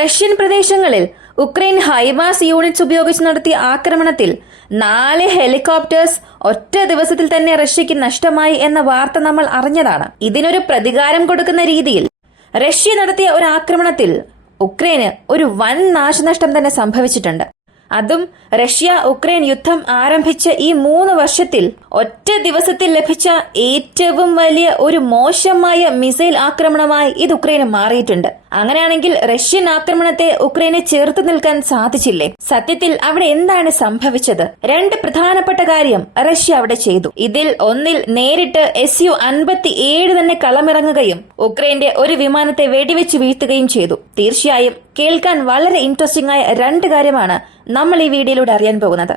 Russian പ്രദേശങ്ങളിൽ Ukraine high mast units ഉപയോഗിച്ച് നടത്തിയ ആക്രമണത്തിൽ 4 ഹെലികോപ്റ്റേഴ്സ് ഒറ്റ ദിവസത്തിൽ തന്നെ റഷ്യക്ക് നഷ്ടമായി എന്ന വാർത്ത നമ്മൾ അറിഞ്ഞതാണ്. ഇതിനൊരു പ്രതികാരം കൊടുക്കുന്ന രീതിയിൽ റഷ്യ നടത്തിയ ഒരു ആക്രമണത്തിൽ ഉക്രൈന് ഒരു വൻ നാശനഷ്ടം തന്നെ സംഭവിച്ചിട്ടുണ്ട്. അതും റഷ്യ ഉക്രൈൻ യുദ്ധം ആരംഭിച്ച ഈ 3 വർഷത്തിൽ ഒറ്റ ദിവസത്തിൽ ലഭിച്ച ഏറ്റവും വലിയ ഒരു മോശമായ മിസൈൽ ആക്രമണമായി ഇത് ഉക്രൈന് മാറിയിട്ടുണ്ട്. അങ്ങനെയാണെങ്കിൽ റഷ്യൻ ആക്രമണത്തെ ഉക്രൈനെ ചേർത്ത് നിൽക്കാൻ സാധിച്ചില്ലേ? സത്യത്തിൽ അവിടെ എന്താണ് സംഭവിച്ചത്? 2 പ്രധാനപ്പെട്ട കാര്യം റഷ്യ അവിടെ ചെയ്തു. ഇതിൽ ഒന്നിൽ നേരിട്ട് Su-57 തന്നെ കളമിറങ്ങുകയും ഉക്രൈന്റെ ഒരു വിമാനത്തെ വെടിവെച്ച് വീഴ്ത്തുകയും ചെയ്തു. തീർച്ചയായും കേൾക്കാൻ വളരെ ഇൻട്രസ്റ്റിംഗ് ആയ 2 കാര്യമാണ് നമ്മൾ ഈ വീഡിയോയിലൂടെ അറിയാൻ പോകുന്നത്.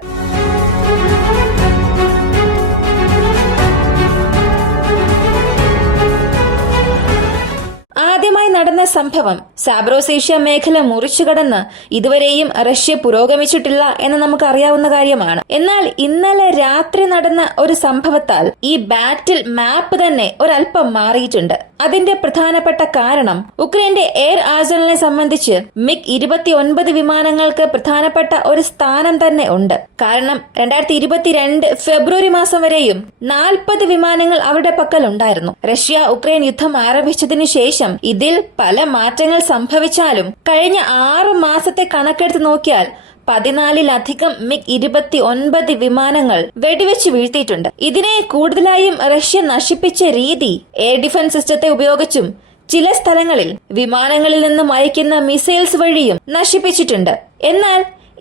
ആദ്യമായി നടന്ന സംഭവം സാബ്രോസേഷ്യ മേഖല മുറിച്ചുകടന്ന് ഇതുവരെയും റഷ്യ പുരോഗമിച്ചിട്ടില്ല എന്ന് നമുക്ക് അറിയാവുന്ന കാര്യമാണ്. എന്നാൽ ഇന്നലെ രാത്രി നടന്ന ഒരു സംഭവത്താൽ ഈ ബാറ്റിൽ മാപ്പ് തന്നെ ഒരല്പം മാറിയിട്ടുണ്ട്. അതിന്റെ പ്രധാനപ്പെട്ട കാരണം ഉക്രൈന്റെ എയർ ആർസണലിനെ സംബന്ധിച്ച് MiG-29 വിമാനങ്ങൾക്ക് പ്രധാനപ്പെട്ട ഒരു സ്ഥാനം തന്നെ ഉണ്ട്. കാരണം 2022 ഫെബ്രുവരി മാസം വരെയും 40 വിമാനങ്ങൾ അവരുടെ പക്കൽ ഉണ്ടായിരുന്നു. റഷ്യ ഉക്രൈൻ യുദ്ധം ആരംഭിച്ചതിനു ശേഷം ഇതിൽ പല മാറ്റങ്ങൾ സംഭവിച്ചാലും കഴിഞ്ഞ 6 മാസത്തെ കണക്കെടുത്ത് നോക്കിയാൽ 14ലധികം MiG-29 വിമാനങ്ങൾ വെടിവെച്ച് വീഴ്ത്തിയിട്ടുണ്ട്. ഇതിനെ കൂടുതലായും റഷ്യ നശിപ്പിച്ച രീതി എയർ ഡിഫൻസ് സിസ്റ്റത്തെ ഉപയോഗിച്ചും ചില സ്ഥലങ്ങളിൽ വിമാനങ്ങളിൽ നിന്നും അയക്കുന്ന മിസൈൽസ് വഴിയും നശിപ്പിച്ചിട്ടുണ്ട്. എന്നാൽ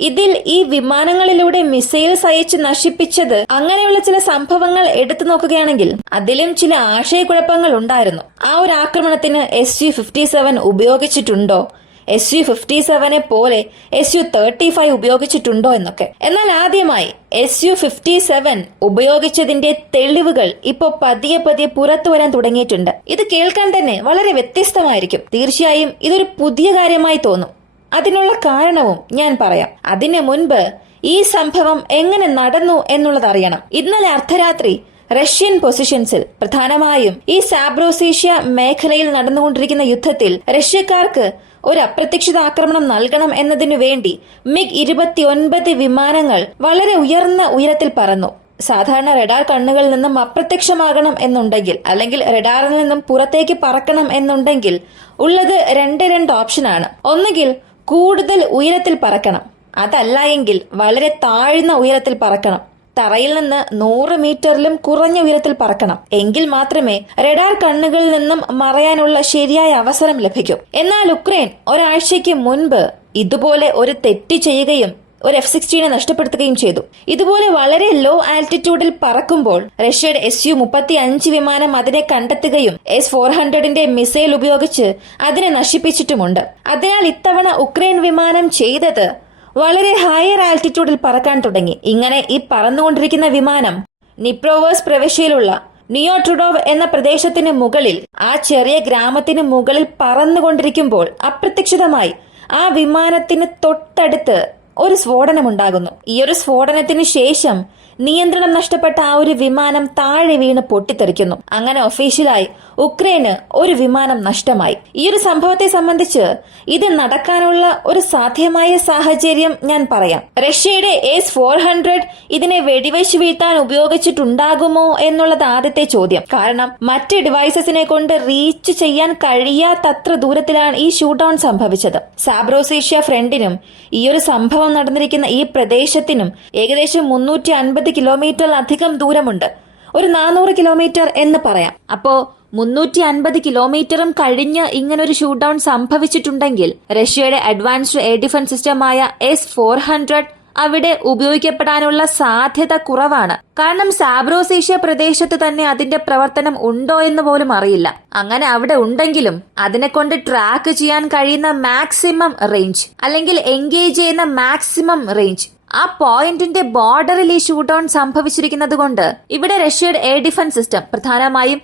ഇതിൽ ഈ വിമാനങ്ങളിലൂടെ മിസൈൽസ് അയച്ച് നശിപ്പിച്ചത് അങ്ങനെയുള്ള ചില സംഭവങ്ങൾ എടുത്തു നോക്കുകയാണെങ്കിൽ അതിലും ചില ആശയക്കുഴപ്പങ്ങൾ ഉണ്ടായിരുന്നു. ആ ഒരു ആക്രമണത്തിന് Su-57 ഉപയോഗിച്ചിട്ടുണ്ടോ, Su-57 പോലെ Su-35 ഉപയോഗിച്ചിട്ടുണ്ടോ എന്നൊക്കെ. എന്നാൽ ആദ്യമായി Su-57 ഉപയോഗിച്ചതിന്റെ തെളിവുകൾ ഇപ്പോ പതിയെ പുറത്തു വരാൻ തുടങ്ങിയിട്ടുണ്ട്. ഇത് കേൾക്കാൻ തന്നെ വളരെ വ്യത്യസ്തമായിരിക്കും. തീർച്ചയായും ഇതൊരു പുതിയ കാര്യമായി തോന്നും. അതിനുള്ള കാരണവും ഞാൻ പറയാം. അതിനു മുൻപ് ഈ സംഭവം എങ്ങനെ നടന്നു എന്നുള്ളത് അറിയണം. ഇന്നലെ അർദ്ധരാത്രി റഷ്യൻ പൊസിഷൻസിൽ പ്രധാനമായും ഈ സാബ്രോസേഷ്യ മേഖലയിൽ നടന്നുകൊണ്ടിരിക്കുന്ന യുദ്ധത്തിൽ റഷ്യക്കാർക്ക് ഒരു അപ്രതീക്ഷിത ആക്രമണം നൽകണം എന്നതിനു വേണ്ടി MiG-29 വിമാനങ്ങൾ വളരെ ഉയർന്ന ഉയരത്തിൽ പറന്നു. സാധാരണ റഡാർ കണ്ണുകളിൽ നിന്നും അപ്രത്യക്ഷമാകണം എന്നുണ്ടെങ്കിൽ, അല്ലെങ്കിൽ റഡാറിൽ നിന്നും പുറത്തേക്ക് പറക്കണം എന്നുണ്ടെങ്കിൽ ഉള്ളത് 2 ഓപ്ഷനാണ്. ഒന്നുകിൽ കൂടുതൽ ഉയരത്തിൽ പറക്കണം, അതല്ല എങ്കിൽ വളരെ താഴ്ന്ന ഉയരത്തിൽ പറക്കണം. തറയിൽ നിന്ന് 100 മീറ്ററിലും കുറഞ്ഞ ഉയരത്തിൽ പറക്കണം. എങ്കിൽ മാത്രമേ റഡാർ കണ്ണുകളിൽ നിന്നും മറയാനുള്ള ശരിയായ അവസരം ലഭിക്കൂ. എന്നാൽ ഉക്രൈൻ ഒരാഴ്ചയ്ക്ക് മുൻപ് ഇതുപോലെ ഒരു തെറ്റ് ചെയ്യുകയും ഒരു F-16 നഷ്ടപ്പെടുത്തുകയും ചെയ്തു. ഇതുപോലെ വളരെ ലോ ആൾട്ടിറ്റ്യൂഡിൽ പറക്കുമ്പോൾ റഷ്യയുടെ Su-35 വിമാനം അതിനെ കണ്ടെത്തുകയും S-400ന്റെ മിസൈൽ ഉപയോഗിച്ച് അതിനെ നശിപ്പിച്ചിട്ടുമുണ്ട്. അതിനാൽ ഇത്തവണ ഉക്രൈൻ വിമാനം ചെയ്തത് വളരെ ഹയർ ആൾട്ടിറ്റ്യൂഡിൽ പറക്കാൻ തുടങ്ങി. ഇങ്ങനെ ഈ പറന്നുകൊണ്ടിരിക്കുന്ന വിമാനം നിപ്രോവേഴ്സ് പ്രവിശ്യയിലുള്ള നിയോട്രുഡോവ് എന്ന പ്രദേശത്തിന് മുകളിൽ, ആ ചെറിയ ഗ്രാമത്തിന് മുകളിൽ പറന്നുകൊണ്ടിരിക്കുമ്പോൾ അപ്രതീക്ഷിതമായി ആ വിമാനത്തിന് തൊട്ടടുത്ത് ഒരു സ്ഫോടനമുണ്ടാകുന്നു. ഈ ഒരു സ്ഫോടനത്തിന് ശേഷം നിയന്ത്രണം നഷ്ടപ്പെട്ട ആ ഒരു വിമാനം താഴെ വീണ് പൊട്ടിത്തെറിക്കുന്നു. അങ്ങനെ ഒഫീഷ്യലായി ഉക്രൈന് ഒരു വിമാനം നഷ്ടമായി. ഈ ഒരു സംഭവത്തെ സംബന്ധിച്ച് ഇത് നടക്കാനുള്ള ഒരു സാധ്യമായ സാഹചര്യം ഞാൻ പറയാം. റഷ്യയുടെ S-400 ഇതിനെ വെടിവെച്ച് വീഴ്ത്താൻ ഉപയോഗിച്ചിട്ടുണ്ടാകുമോ എന്നുള്ളത് ആദ്യത്തെ ചോദ്യം. കാരണം മറ്റ് ഡിവൈസസിനെ കൊണ്ട് റീച്ച് ചെയ്യാൻ കഴിയാത്തത്ര ദൂരത്തിലാണ് ഈ ഷൂട്ട് ഡൗൺ സംഭവിച്ചത്. സാബ്രോസേഷ്യ ഫ്രണ്ടിനും ഈ ഒരു സംഭവം നടന്നിരിക്കുന്ന ഈ പ്രദേശത്തിനും ഏകദേശം 350 കിലോമീറ്ററിലധികം ദൂരമുണ്ട്. ഒരു 400 കിലോമീറ്റർ എന്ന് പറയാം. അപ്പോ 350 കിലോമീറ്ററും കഴിഞ്ഞ് ഇങ്ങനൊരു ഷൂട്ട് ഡൗൺ സംഭവിച്ചിട്ടുണ്ടെങ്കിൽ റഷ്യയുടെ അഡ്വാൻസ്ഡ് എയർ ഡിഫൻസ് സിസ്റ്റമായ S-400 അവിടെ ഉപയോഗിക്കപ്പെടാനുള്ള സാധ്യത കുറവാണ്. കാരണം സാബ്രോസേഷ്യ പ്രദേശത്ത് തന്നെ അതിന്റെ പ്രവർത്തനം ഉണ്ടോ എന്ന് പോലും അറിയില്ല. അങ്ങനെ അവിടെ ഉണ്ടെങ്കിലും അതിനെ കൊണ്ട് ട്രാക്ക് ചെയ്യാൻ കഴിയുന്ന മാക്സിമം റേഞ്ച്, അല്ലെങ്കിൽ എൻഗേജ് ചെയ്യുന്ന മാക്സിമം റേഞ്ച്, ആ പോയിന്റിന്റെ ബോർഡറിൽ ഈ ഷൂട്ട് ഡൗൺ സംഭവിച്ചിരിക്കുന്നത് കൊണ്ട് ഇവിടെ റഷ്യയുടെ എയർ ഡിഫൻസ് സിസ്റ്റം പ്രധാനമായും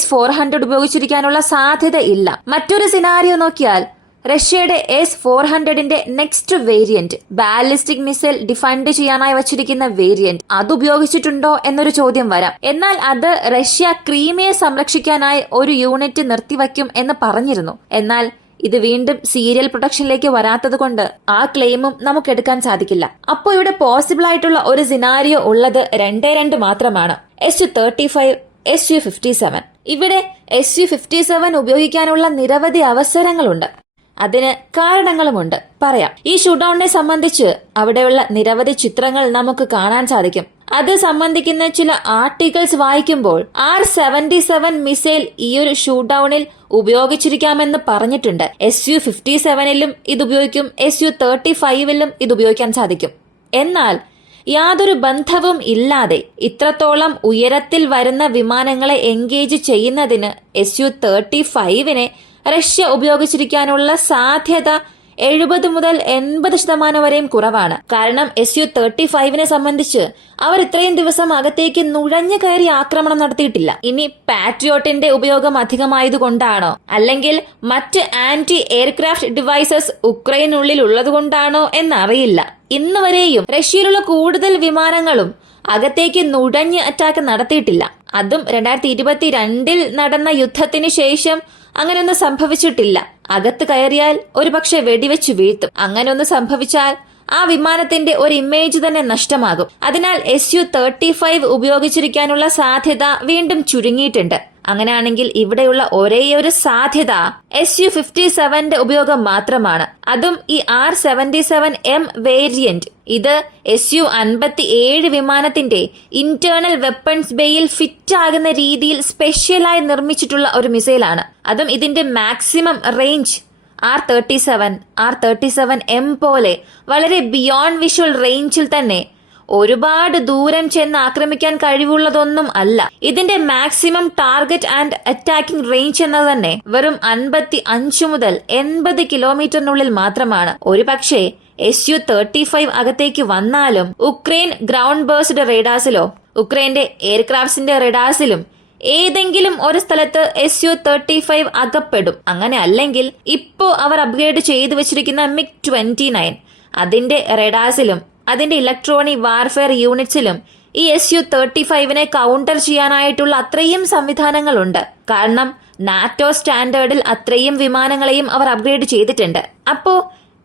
S-400 ഉപയോഗിച്ചിരിക്കാനുള്ള സാധ്യത ഇല്ല. മറ്റൊരു സിനാരിയോ നോക്കിയാൽ റഷ്യയുടെ S-400ന്റെ next variant, ballistic missile defend ചെയ്യാനായി വച്ചിരിക്കുന്ന വേരിയന്റ്, അത് ഉപയോഗിച്ചിട്ടുണ്ടോ എന്നൊരു ചോദ്യം വരാം. എന്നാൽ അത് റഷ്യ ക്രീമിയെ സംരക്ഷിക്കാനായി ഒരു യൂണിറ്റ് നിർത്തിവയ്ക്കും എന്ന് പറഞ്ഞിരുന്നു. എന്നാൽ ഇത് വീണ്ടും സീരിയൽ പ്രൊഡക്ഷനിലേക്ക് വരാത്തത് കൊണ്ട് ആ ക്ലെയിമും നമുക്ക് എടുക്കാൻ സാധിക്കില്ല. അപ്പോൾ ഇവിടെ പോസിബിൾ ആയിട്ടുള്ള ഒരു സിനാരിയോ ഉള്ളത് 2 മാത്രമാണ്. SU-35, SU-57. ഇവിടെ SU-57 ഉപയോഗിക്കാനുള്ള നിരവധി അവസരങ്ങളുണ്ട്. അതിന് കാരണങ്ങളുമുണ്ട്, പറയാം. ഈ ഷൂട്ടൌണിനെ സംബന്ധിച്ച് അവിടെയുള്ള നിരവധി ചിത്രങ്ങൾ നമുക്ക് കാണാൻ സാധിക്കും. അത് സംബന്ധിക്കുന്ന ചില ആർട്ടിക്കിൾസ് വായിക്കുമ്പോൾ R-77 മിസൈൽ ഈ ഒരു ഷൂട്ടൌണിൽ ഉപയോഗിച്ചിരിക്കാമെന്ന് പറഞ്ഞിട്ടുണ്ട്. SU-57ലും ഇത് ഉപയോഗിക്കും, SU-35ലും ഇത് ഉപയോഗിക്കാൻ സാധിക്കും. എന്നാൽ യാതൊരു ബന്ധവും ഇല്ലാതെ ഇത്രത്തോളം ഉയരത്തിൽ വരുന്ന വിമാനങ്ങളെ എൻഗേജ് ചെയ്യുന്നതിന് SU-35നെ റഷ്യ ഉപയോഗിച്ചിരിക്കാനുള്ള സാധ്യത 70 മുതൽ 80% വരെയും കുറവാണ്. കാരണം SU-35നെ സംബന്ധിച്ച് അവർ ഇത്രയും ദിവസം അകത്തേക്ക് നുഴഞ്ഞു കയറി ആക്രമണം നടത്തിയിട്ടില്ല. ഇനി പാട്രിയോട്ടിന്റെ ഉപയോഗം അധികമായതുകൊണ്ടാണോ, അല്ലെങ്കിൽ മറ്റ് ആന്റി എയർക്രാഫ്റ്റ് ഡിവൈസസ് ഉക്രൈനുള്ളിൽ ഉള്ളതുകൊണ്ടാണോ എന്നറിയില്ല. ഇന്ന് വരെയും റഷ്യയിലുള്ള കൂടുതൽ വിമാനങ്ങളും അകത്തേക്ക് നുഴഞ്ഞ് അറ്റാക്ക് നടത്തിയിട്ടില്ല. അതും 2022 നടന്ന യുദ്ധത്തിന് ശേഷം അങ്ങനെയൊന്നും സംഭവിച്ചിട്ടില്ല. അകത്ത് കയറിയാൽ ഒരുപക്ഷെ വെടിവെച്ച് വീഴ്ത്തും. അങ്ങനെയൊന്നും സംഭവിച്ചാൽ ആ വിമാനത്തിന്റെ ഒരു ഇമേജ് തന്നെ നഷ്ടമാകും. അതിനാൽ SU-35 ഉപയോഗിച്ചിരിക്കാനുള്ള സാധ്യത വീണ്ടും ചുരുങ്ങിയിട്ടുണ്ട്. അങ്ങനെയാണെങ്കിൽ ഇവിടെയുള്ള ഒരേയൊരു സാധ്യത SU-57ന്റെ ഉപയോഗം മാത്രമാണ്. അതും ഈ R-77M വേരിയന്റ്. ഇത് SU-57 വിമാനത്തിന്റെ ഇന്റേണൽ വെപ്പൺസ് ബേയിൽ ഫിറ്റ് ആകുന്ന രീതിയിൽ സ്പെഷ്യലായി നിർമ്മിച്ചിട്ടുള്ള ഒരു മിസൈലാണ്. അതും ഇതിന്റെ മാക്സിമം റേഞ്ച് R-37M പോലെ വളരെ ബിയോണ്ട് വിഷ്വൽ റേഞ്ചിൽ തന്നെ ഒരുപാട് ദൂരം ചെന്ന് ആക്രമിക്കാൻ കഴിവുള്ളതൊന്നും അല്ല. ഇതിന്റെ maximum target and attacking range എന്നത് തന്നെ വെറും 55 മുതൽ 80 കിലോമീറ്ററിനുള്ളിൽ മാത്രമാണ്. ഒരുപക്ഷെ SU-35 അകത്തേക്ക് വന്നാലും ഉക്രൈൻ ഗ്രൗണ്ട് ബേസ്ഡ് റേഡാർസിലോ ഉക്രൈന്റെ എയർക്രാഫ്റ്റ്സിന്റെ റേഡാർസിലും ഏതെങ്കിലും ഒരു സ്ഥലത്ത് SU-35 അകപ്പെടും. അങ്ങനെ അല്ലെങ്കിൽ ഇപ്പോ അവർ അപ്ഗ്രേഡ് ചെയ്തു വെച്ചിരിക്കുന്ന MiG-29 അതിന്റെ റേഡാർസിലും അതിന്റെ ഇലക്ട്രോണിക് വാർഫെയർ യൂണിറ്റ്സിലും ഈ SU-35നെ കൗണ്ടർ ചെയ്യാനായിട്ടുള്ള അത്രയും സംവിധാനങ്ങളുണ്ട്. കാരണം നാറ്റോ സ്റ്റാൻഡേർഡിൽ അത്രയും വിമാനങ്ങളെയും അവർ അപ്ഗ്രേഡ് ചെയ്തിട്ടുണ്ട്. അപ്പോ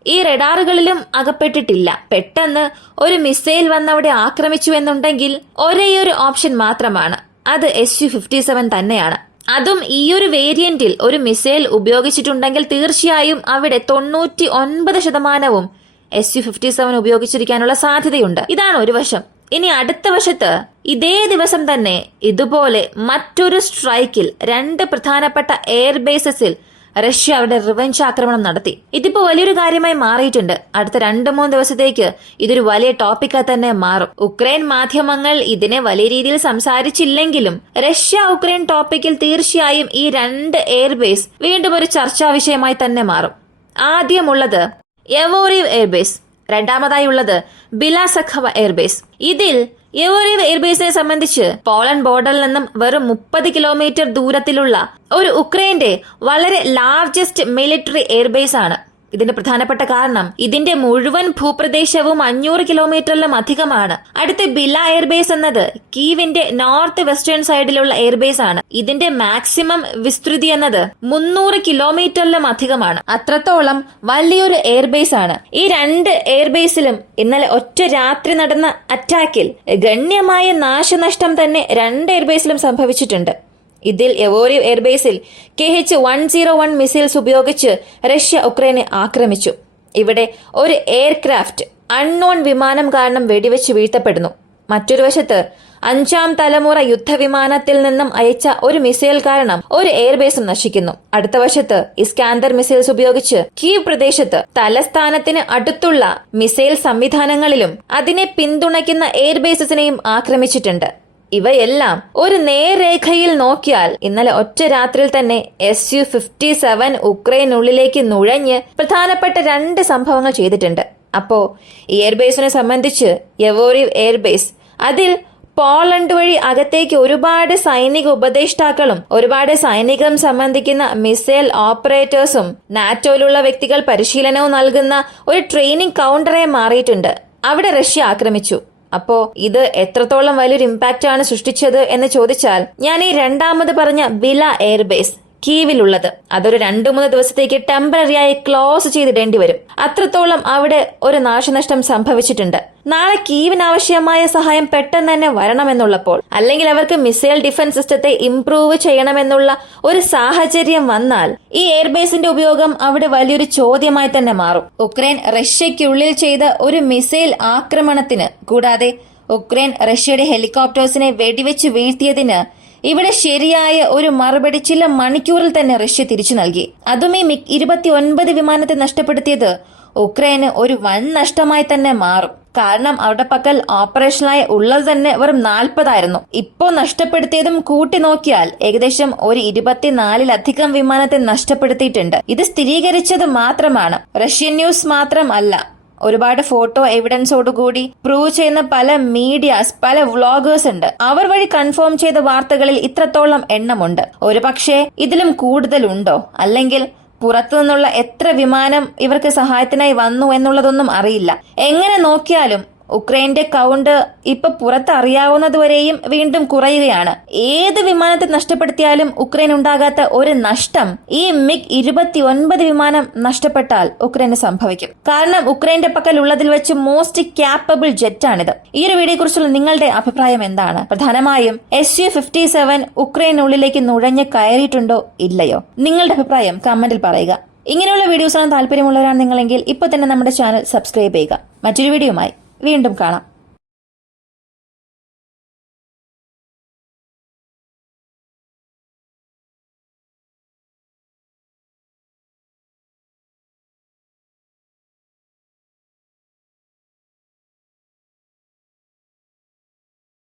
ഈ റഡാറുകളിലും അകപ്പെട്ടിട്ടില്ല. പെട്ടെന്ന് ഒരു മിസൈൽ വന്നവിടെ ആക്രമിച്ചു എന്നുണ്ടെങ്കിൽ ഒരേയൊരു ഓപ്ഷൻ മാത്രമാണ്, അത് SU-57 തന്നെയാണ്. അതും ഈ ഒരു വേരിയന്റിൽ ഒരു മിസൈൽ ഉപയോഗിച്ചിട്ടുണ്ടെങ്കിൽ തീർച്ചയായും അവിടെ 99% SU-57 ഉപയോഗിച്ചിരിക്കാനുള്ള സാധ്യതയുണ്ട്. ഇതാണ് ഒരു വശം. ഇനി അടുത്ത വശത്ത് ഇതേ ദിവസം തന്നെ ഇതുപോലെ മറ്റൊരു സ്ട്രൈക്കിൽ 2 പ്രധാനപ്പെട്ട എയർബേസസിൽ റഷ്യ അവിടെ റിവെഞ്ച് ആക്രമണം നടത്തി. ഇതിപ്പോ വലിയൊരു കാര്യമായി മാറിയിട്ടുണ്ട്. അടുത്ത 2-3 ദിവസത്തേക്ക് ഇതൊരു വലിയ ടോപ്പിക്കായി തന്നെ മാറും. ഉക്രൈൻ മാധ്യമങ്ങൾ ഇതിനെ വലിയ രീതിയിൽ സംസാരിച്ചില്ലെങ്കിലും റഷ്യ ഉക്രൈൻ ടോപ്പിക്കിൽ തീർച്ചയായും ഈ 2 എയർബേസ് വീണ്ടും ഒരു ചർച്ചാ വിഷയമായി തന്നെ മാറും. ആദ്യമുള്ളത് യവോറിവ് എയർബേസ്, രണ്ടാമതായി ഉള്ളത് ബിലാസഖവ എയർബേസ്. ഇതിൽ യവോറിവ് എയർബേസിനെ സംബന്ധിച്ച് പോളണ്ട് ബോർഡറിൽ നിന്നും വെറും 30 കിലോമീറ്റർ ദൂരത്തിലുള്ള ഒരു ഉക്രൈന്റെ വളരെ ലാർജസ്റ്റ് മിലിറ്ററി എയർബേസ് ആണ്. ഇതിന്റെ പ്രധാനപ്പെട്ട കാരണം ഇതിന്റെ മുഴുവൻ ഭൂപ്രദേശവും 500 കിലോമീറ്ററിലും അധികമാണ്. അടുത്ത ബില എയർബേസ് എന്നത് കീവിന്റെ നോർത്ത് വെസ്റ്റേൺ സൈഡിലുള്ള എയർബേസ് ആണ്. ഇതിന്റെ മാക്സിമം വിസ്തൃതി എന്നത് 300 കിലോമീറ്ററിലും അധികമാണ്. അത്രത്തോളം വലിയൊരു എയർബേസ് ആണ്. ഈ 2 എയർബേസിലും ഇന്നലെ ഒറ്റ രാത്രി നടന്ന അറ്റാക്കിൽ ഗണ്യമായ നാശനഷ്ടം തന്നെ 2 എയർബേസിലും സംഭവിച്ചിട്ടുണ്ട്. ഇതിൽ യവോറിവ് എയർബേസിൽ KH-101 മിസൈൽസ് ഉപയോഗിച്ച് റഷ്യ ഉക്രൈനെ ആക്രമിച്ചു. ഇവിടെ ഒരു എയർക്രാഫ്റ്റ് അൺനോൺ വിമാനം കാരണം വെടിവെച്ച് വീഴ്ത്തപ്പെടുന്നു. മറ്റൊരു വശത്ത് 5ാം തലമുറ യുദ്ധവിമാനത്തിൽ നിന്നും അയച്ച ഒരു മിസൈൽ കാരണം ഒരു എയർബേസും നശിക്കുന്നു. അടുത്ത വശത്ത് ഇസ്കാന്ദർ മിസൈൽസ് ഉപയോഗിച്ച് കീവ് പ്രദേശത്ത് തലസ്ഥാനത്തിന് അടുത്തുള്ള മിസൈൽ സംവിധാനങ്ങളിലും അതിനെ പിന്തുണയ്ക്കുന്ന എയർബേസസിനെയും ആക്രമിച്ചിട്ടുണ്ട്. ഇവയെല്ലാം ഒരു നേർരേഖയിൽ നോക്കിയാൽ ഇന്നലെ ഒറ്റ രാത്രിയിൽ തന്നെ SU-57 ഉക്രൈനുള്ളിലേക്ക് നുഴഞ്ഞ് പ്രധാനപ്പെട്ട 2 സംഭവങ്ങൾ ചെയ്തിട്ടുണ്ട്. അപ്പോ ഈ എയർബേസിനെ സംബന്ധിച്ച് യവോറിവ് എയർബേസ് അതിൽ പോളണ്ട് വഴി അകത്തേക്ക് ഒരുപാട് സൈനിക ഉപദേഷ്ടാക്കളും ഒരുപാട് സൈനികം സംബന്ധിക്കുന്ന മിസൈൽ ഓപ്പറേറ്റേഴ്സും നാറ്റോയിലുള്ള വ്യക്തികൾ പരിശീലനവും നൽകുന്ന ഒരു ട്രെയിനിങ് കൗണ്ടറായി മാറിയിട്ടുണ്ട്. അവിടെ റഷ്യ ആക്രമിച്ചു. അപ്പോ ഇത് എത്രത്തോളം വലിയൊരു ഇമ്പാക്റ്റ് ആണ് സൃഷ്ടിച്ചത് എന്ന് ചോദിച്ചാൽ ഞാൻ ഈ രണ്ടാമത് പറഞ്ഞ ബില എയർബേസ് കീവിലുള്ളത്. അതൊരു 2-3 ദിവസത്തേക്ക് ടെമ്പററിയായി ക്ലോസ് ചെയ്തിടേണ്ടി വരും. അത്രത്തോളം അവിടെ ഒരു നാശനഷ്ടം സംഭവിച്ചിട്ടുണ്ട്. നാളെ കീവിന് ആവശ്യമായ സഹായം പെട്ടെന്ന് തന്നെ വരണമെന്നുള്ളപ്പോൾ, അല്ലെങ്കിൽ അവർക്ക് മിസൈൽ ഡിഫൻസ് സിസ്റ്റത്തെ ഇംപ്രൂവ് ചെയ്യണമെന്നുള്ള ഒരു സാഹചര്യം വന്നാൽ ഈ എയർബേസിന്റെ ഉപയോഗം അവിടെ വലിയൊരു ചോദ്യമായി തന്നെ മാറും. ഉക്രൈൻ റഷ്യയ്ക്കുള്ളിൽ ചെയ്ത ഒരു മിസൈൽ ആക്രമണത്തിന്, കൂടാതെ ഉക്രൈൻ റഷ്യയുടെ ഹെലികോപ്റ്റേഴ്സിനെ വെടിവെച്ച് വീഴ്ത്തിയതിന് ഇവിടെ ശരിയായ ഒരു മറുപടി ചില മണിക്കൂറിൽ തന്നെ റഷ്യ തിരിച്ചു നൽകി. അതും ഈ MiG-29 വിമാനത്തെ നഷ്ടപ്പെടുത്തിയത് ഉക്രൈന് ഒരു വൻ നഷ്ടമായി തന്നെ മാറും. കാരണം അവരുടെ പക്കൽ ഓപ്പറേഷനായി ഉള്ളത് തന്നെ വെറും 40 ഇപ്പോ നഷ്ടപ്പെടുത്തിയതും കൂട്ടി നോക്കിയാൽ ഏകദേശം ഒരു 24-ലധികം വിമാനത്തെ നഷ്ടപ്പെടുത്തിയിട്ടുണ്ട്. ഇത് സ്ഥിരീകരിച്ചത് മാത്രമാണ്. റഷ്യൻ ന്യൂസ് മാത്രം അല്ല, ഒരുപാട് ഫോട്ടോ എവിഡൻസോടുകൂടി പ്രൂവ് ചെയ്യുന്ന പല മീഡിയാസ്, പല വ്ളോഗേഴ്സ് ഉണ്ട്. അവർ വഴി കൺഫേം ചെയ്ത വാർത്തകളിൽ ഇത്രത്തോളം എണ്ണമുണ്ട്. ഒരു പക്ഷേ ഇതിലും കൂടുതലുണ്ടോ, അല്ലെങ്കിൽ പുറത്തുനിന്നുള്ള എത്ര വിമാനം ഇവർക്ക് സഹായത്തിനായി വന്നു എന്നുള്ളതൊന്നും അറിയില്ല. എങ്ങനെ നോക്കിയാലും ഉക്രൈന്റെ കൗണ്ട് ഇപ്പൊ പുറത്തറിയാവുന്നതുവരെയും വീണ്ടും കുറയുകയാണ്. ഏത് വിമാനത്തെ നഷ്ടപ്പെടുത്തിയാലും ഉക്രൈൻ ഉണ്ടാകാത്ത ഒരു നഷ്ടം ഈ MiG-29 വിമാനം നഷ്ടപ്പെട്ടാൽ ഉക്രൈന് സംഭവിക്കും. കാരണം ഉക്രൈന്റെ പക്കൽ ഉള്ളതിൽ വെച്ച് മോസ്റ്റ് ക്യാപ്പബിൾ ജെറ്റാണിത്. ഈ ഒരു വീഡിയോയെ കുറിച്ചുള്ള നിങ്ങളുടെ അഭിപ്രായം എന്താണ്? പ്രധാനമായും Su-57 ഉക്രൈനുള്ളിലേക്ക് നുഴഞ്ഞ് കയറിയിട്ടുണ്ടോ ഇല്ലയോ? നിങ്ങളുടെ അഭിപ്രായം കമന്റിൽ പറയുക. ഇങ്ങനെയുള്ള വീഡിയോസാണ് താല്പര്യമുള്ളവരാണ് നിങ്ങളെങ്കിൽ ഇപ്പൊ തന്നെ നമ്മുടെ ചാനൽ സബ്സ്ക്രൈബ് ചെയ്യുക. മറ്റൊരു വീഡിയോയുമായി വീണ്ടും കാണാം.